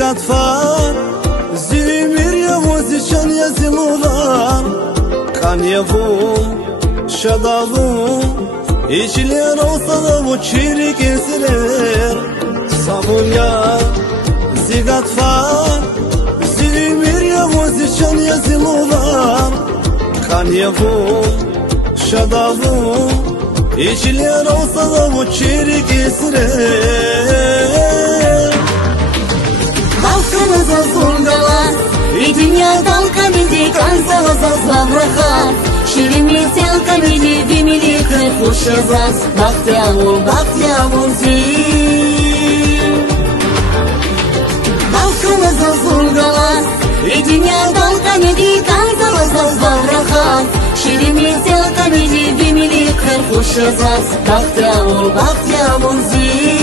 Zigatfar Zimir yavuzichan yazilular Kan yavum Şadavum İçler olsa da bu çirik esilir Sabulya Zigatfar Zimir yavuzichan yazilular Kan yavum Şadavum İçler olsa da bu çirik esilir Halkımıza zulgalar И дünyadan kamidi kanzavazaz lavrahat Şirinli sel kamidi vimili kırfuşazaz Bahtiyavul zil Halkımıza zulgalar И dünyadan kamidi kanzavazaz lavrahat Şirinli sel kamidi vimili kırfuşazaz Bahtiyavul zil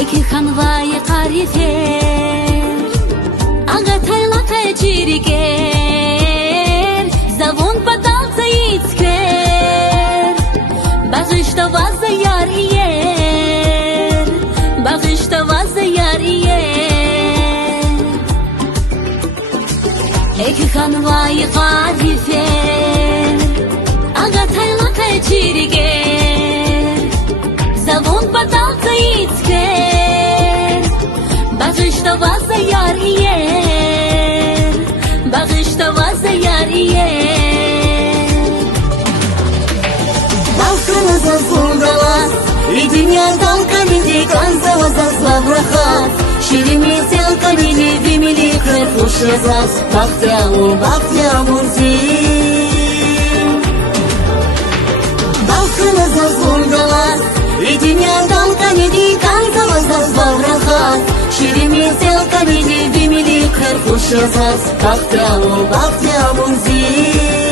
Eki hanvayı karifer Agatayla kajiriger Zavon padalca yitzker Bagışta vaza yar iyer Bagışta vaza yar iyer Eki hanvayı karifer Agatayla kajiriger Zavon padalca yitzker Bagışta vaza yar iyer Bagışta vaza yar iyer Halkımıza zulgalar И dünyadan kamidi kanzavazaz lavrahat Şirinli sel kamidi vimili kırfuşazaz Bahtiyavul zil Halkımıza zulgalar И dünyadan kamidi kanzavazaz lavrahat Şirinli sel kamidi vimili kırfuşazaz Bahtiyavul zil